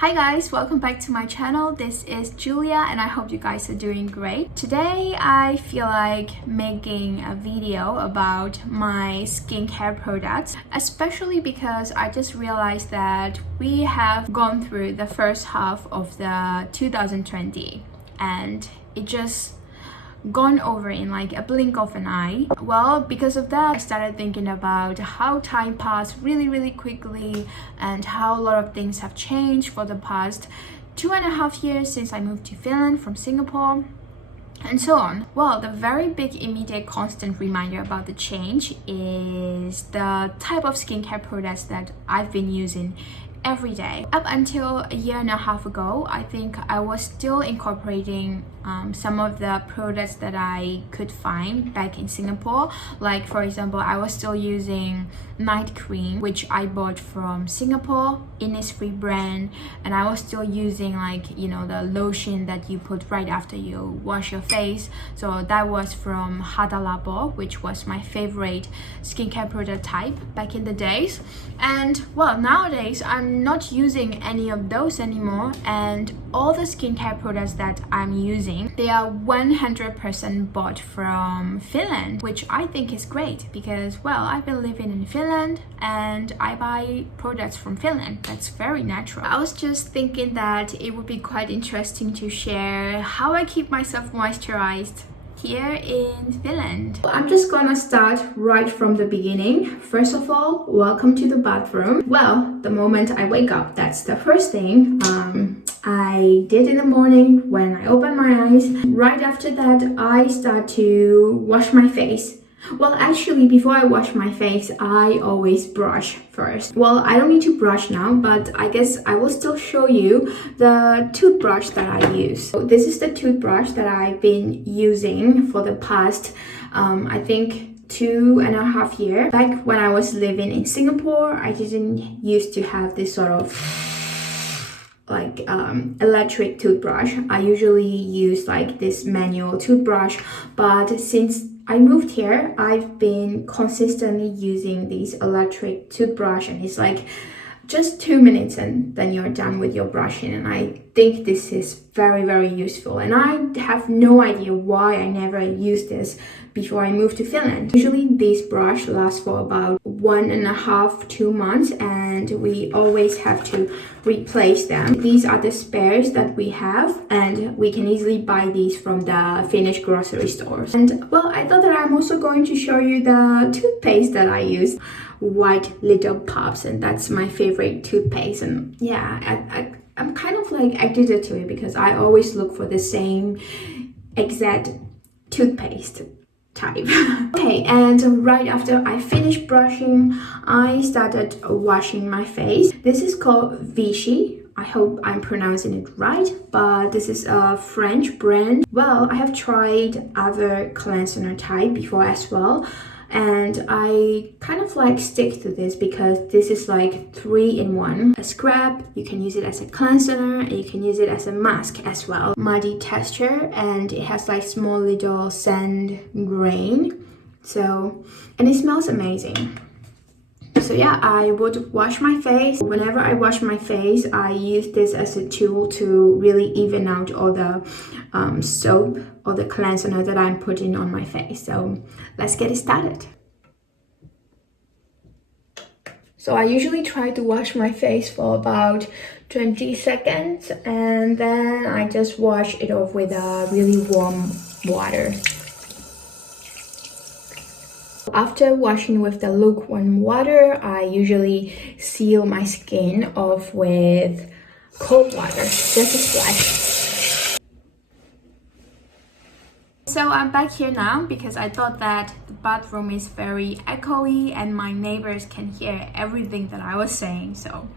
Hi guys, welcome back to my channel. This is Julia and I hope you guys are doing great. Today I feel like making a video about my skincare products, especially because I just realized that we have gone through the first half of the 2020 and it just gone over in like a blink of an eye. Well, because of that, I started thinking about how time passed really quickly and how a lot of things have changed for the past 2.5 years since I moved to Finland from Singapore, and so on. Well, the very big immediate constant reminder about the change is the type of skincare products that I've been using every day. Up until a year and a half ago, I think I was still incorporating some of the products that I could find back in Singapore. Like for example, I was still using night cream, which I bought from Singapore, Innisfree brand, and I was still using like, you know, the lotion that you put right after you wash your face. So that was from Hada Labo, which was my favorite skincare product type back in the days. And well, nowadays I'm not using any of those anymore, and all the skincare products that I'm using, they are 100% bought from Finland, which I think is great because, well, I've been living in Finland and I buy products from Finland. That's very natural. I was just thinking that it would be quite interesting to share how I keep myself moisturized here in Finland. I'm just gonna start right from the beginning. First of all, welcome to the bathroom. Well, the moment I wake up, that's the first thing I did in the morning when I open my eyes. Right after that, I start to wash my face. Well, actually, before I wash my face, I always brush first. Well, I don't need to brush now, but I guess I will still show you the toothbrush that I use. So this is the toothbrush that I've been using for the past, I think, 2.5 years. Back when I was living in Singapore, I didn't used to have this sort of like electric toothbrush. I usually use like this manual toothbrush, but since I moved here, I've been consistently using this electric toothbrush, and it's like just 2 minutes and then you're done with your brushing, and I think this is very useful, and I have no idea why I never used this before I moved to Finland. Usually this brush lasts for about 1.5-2 months and we always have to replace them. These are the spares that we have, and we can easily buy these from the Finnish grocery stores. And well, I thought that I'm also going to show you the toothpaste that I use. White Little Pups, and that's my favorite toothpaste. And yeah, I'm kind of like addicted to it because I always look for the same exact toothpaste type. Okay, and right after I finished brushing, I started washing my face. This is called Vichy. I hope I'm pronouncing it right, but this is a French brand. Well, I have tried other cleanser type before as well, and I kind of like stick to this because this is like 3-in-1. A scrub, you can use it as a cleanser, and you can use it as a mask as well. Muddy texture, and it has like small little sand grain, so, and it smells amazing. So yeah, I would wash my face. Whenever I wash my face, I use this as a tool to really even out all the soap or the cleanser that I'm putting on my face. So let's get it started. So I usually try to wash my face for about 20 seconds and then I just wash it off with a really warm water. After washing with the lukewarm water, I usually seal my skin off with cold water, just a splash. So I'm back here now because I thought that the bathroom is very echoey and my neighbors can hear everything that I was saying, so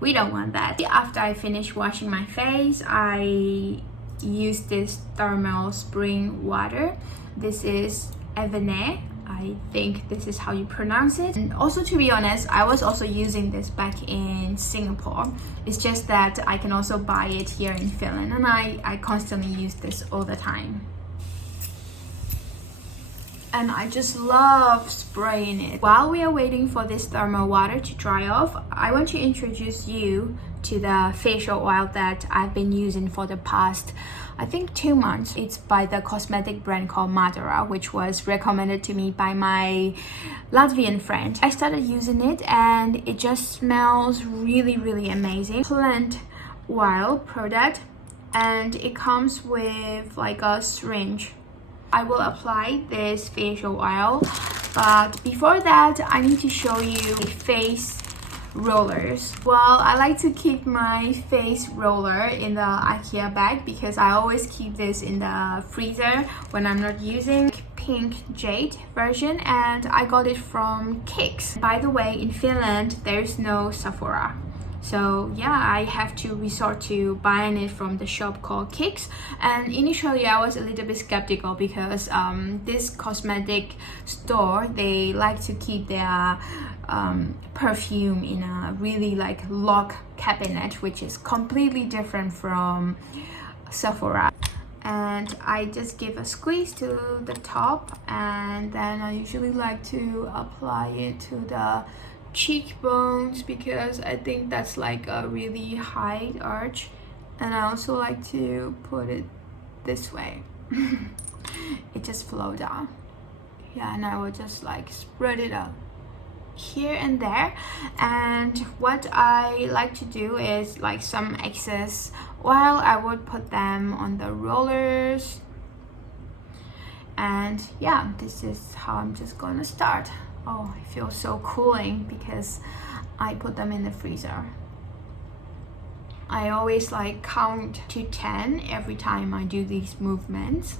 we don't want that. After I finish washing my face, I use this thermal spring water. This is Ihana. I think this is how you pronounce it. And also, to be honest, I was also using this back in Singapore. It's just that I can also buy it here in Finland, and I constantly use this all the time. And I just love spraying it. While we are waiting for this thermal water to dry off, I want to introduce you to the facial oil that I've been using for the past, I think, 2 months. It's by the cosmetic brand called Madara, which was recommended to me by my Latvian friend. I started using it and it just smells really amazing. Plant oil product, and it comes with like a syringe. I will apply this facial oil, but before that I need to show you face rollers. Well, I like to keep my face roller in the IKEA bag because I always keep this in the freezer when I'm not using. Pink jade version, and I got it from KIITOS. By the way, in Finland there's no Sephora, so yeah, I have to resort to buying it from the shop called KIITOS. And initially I was a little bit skeptical because this cosmetic store, they like to keep their perfume in a really like lock cabinet, which is completely different from Sephora. And I just give a squeeze to the top, and then I usually like to apply it to the cheekbones because I think that's like a really high arch, and I also like to put it this way. It just flow down. Yeah, and I will just like spread it out here and there. And what I like to do is like some excess oil, I would put them on the rollers. And yeah, this is how I'm just gonna start. Oh, it feels so cooling because I put them in the freezer. I always like count to 10 every time I do these movements.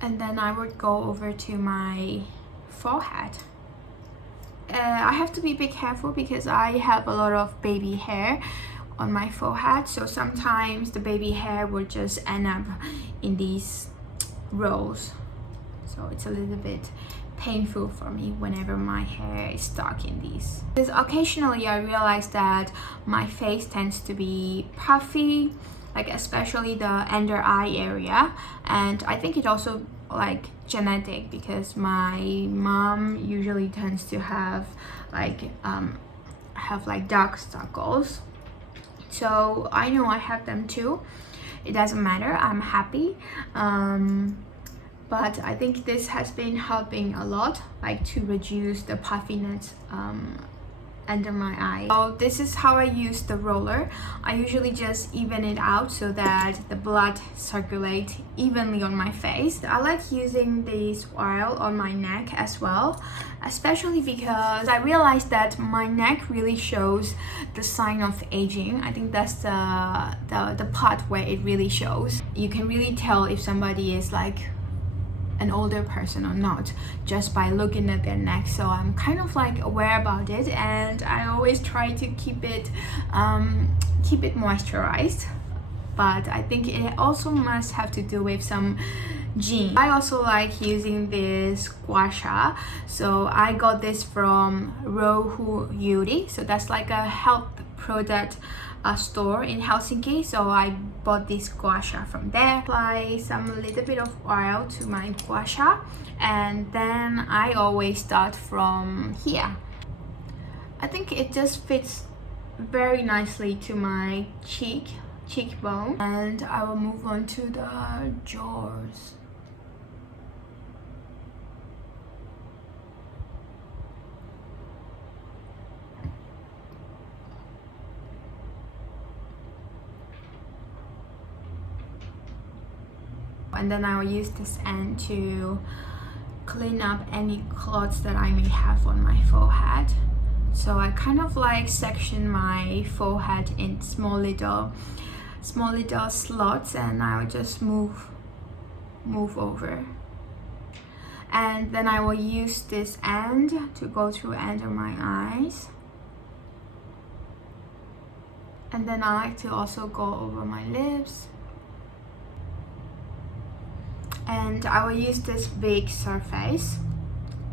And then I would go over to my forehead. I have to be a bit careful because I have a lot of baby hair on my forehead, so sometimes the baby hair will just end up in these rolls, so it's a little bit painful for me whenever my hair is stuck in these. Because occasionally I realize that my face tends to be puffy, like especially the under eye area, and I think it also like genetic because my mom usually tends to have like dark circles, so I know I have them too. It doesn't matter, I'm happy. But I think this has been helping a lot, like to reduce the puffiness under my eye. So this is how I use the roller. I usually just even it out so that the blood circulates evenly on my face. I like using this oil on my neck as well, especially because I realized that my neck really shows the sign of aging. I think that's the part where it really shows. You can really tell if somebody is like an older person or not just by looking at their neck. So I'm kind of like aware about it, and I always try to keep it moisturized, but I think it also must have to do with some genes. I also like using this gua sha, so I got this from Ruohonjuuri, so that's like a health product store in Helsinki, so I bought this gua sha from there. Apply some little bit of oil to my gua sha, and then I always start from here. I think it just fits very nicely to my cheekbone, and I will move on to the jaws. And then I will use this end to clean up any clots that I may have on my forehead. So I kind of like section my forehead in small little slots, and I will just move over. And then I will use this end to go through under my eyes. And then I like to also go over my lips. And I will use this big surface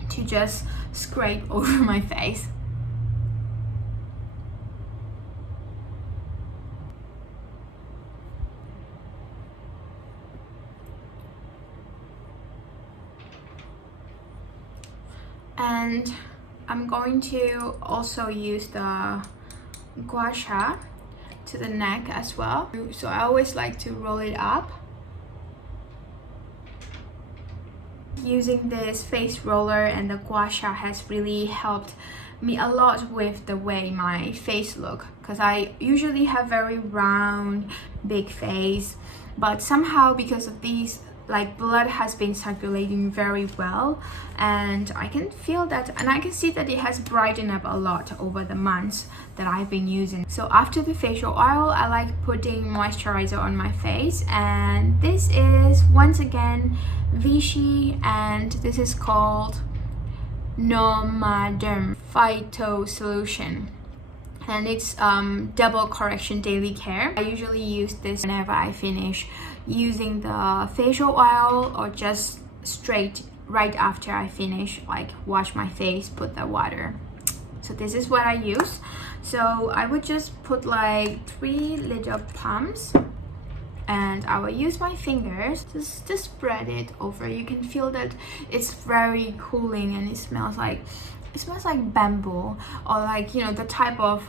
to just scrape over my face. And I'm going to also use the gua sha to the neck as well. So I always like to roll it up. Using this face roller and the gua sha has really helped me a lot with the way my face look, because I usually have very round, big face, but somehow because of these, like, blood has been circulating very well, and I can feel that, and I can see that it has brightened up a lot over the months that I've been using. So after the facial oil, I like putting moisturizer on my face, and this is once again Vichy, and this is called Nomaderm Phyto Solution, and it's double correction daily care. I usually use this whenever I finish using the facial oil, or just straight right after I finish, like wash my face, put the water. So this is what I use. So I would just put like 3 little pumps, and I will use my fingers just to spread it over. You can feel that it's very cooling, and it smells like bamboo, or like, you know, the type of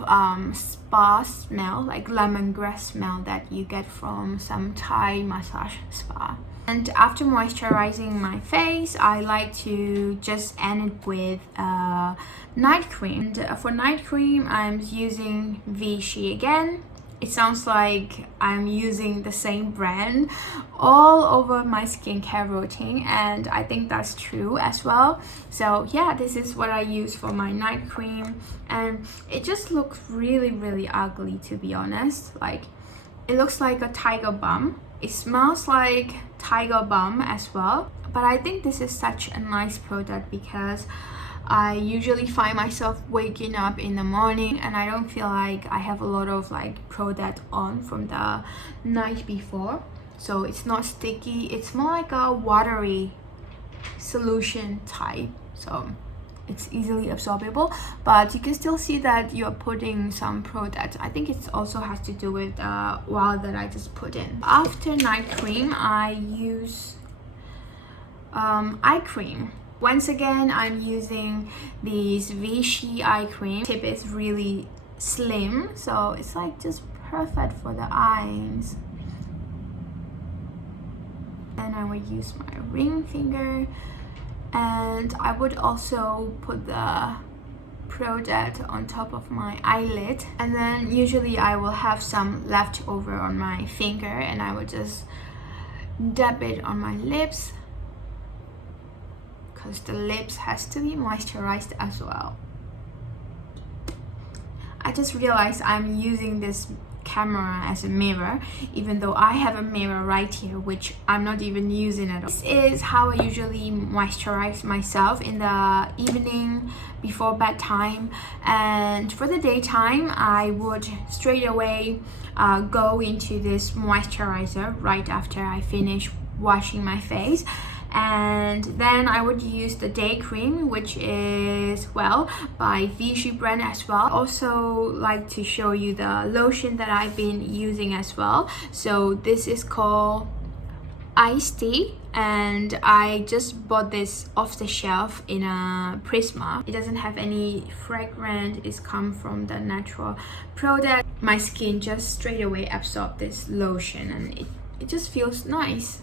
spa smell, like lemongrass smell that you get from some Thai massage spa. And after moisturizing my face, I like to just end it with night cream. And for night cream, I'm using Vichy again. It sounds like I'm using the same brand all over my skincare routine, and I think that's true as well. So yeah, this is what I use for my night cream, and it just looks really ugly, to be honest. Like, it looks like a tiger balm. It smells like tiger balm as well, but I think this is such a nice product because I usually find myself waking up in the morning and I don't feel like I have a lot of like product on from the night before. So it's not sticky, it's more like a watery solution type. So it's easily absorbable, but you can still see that you're putting some product. I think it also has to do with the oil that I just put in. After night cream, I use eye cream. Once again, I'm using this Vichy eye cream. Tip is really slim, so it's like just perfect for the eyes. And I would use my ring finger, and I would also put the product on top of my eyelid, and then usually I will have some left over on my finger, and I would just dab it on my lips, because the lips has to be moisturized as well. I just realized I'm using this camera as a mirror, even though I have a mirror right here, which I'm not even using at all. This is how I usually moisturize myself in the evening before bedtime, and for the daytime I would straight away go into this moisturizer right after I finish washing my face. And then I would use the day cream, which is, well, by Vichy brand as well. Also like to show you the lotion that I've been using as well. So this is called Iced Tea, and I just bought this off the shelf in a Prisma. It doesn't have any fragrance, it's come from the natural product. My skin just straight away absorbed this lotion, and it just feels nice.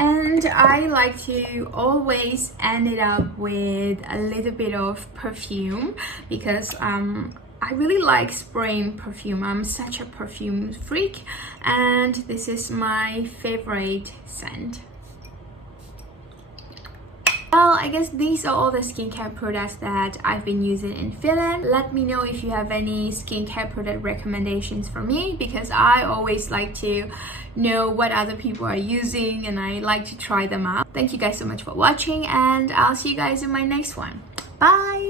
And I like to always end it up with a little bit of perfume, because I really like spraying perfume. I'm such a perfume freak, and this is my favorite scent. Well, I guess these are all the skincare products that I've been using in Finland. Let me know if you have any skincare product recommendations for me, because I always like to know what other people are using and I like to try them out. Thank you guys so much for watching, and I'll see you guys in my next one. Bye!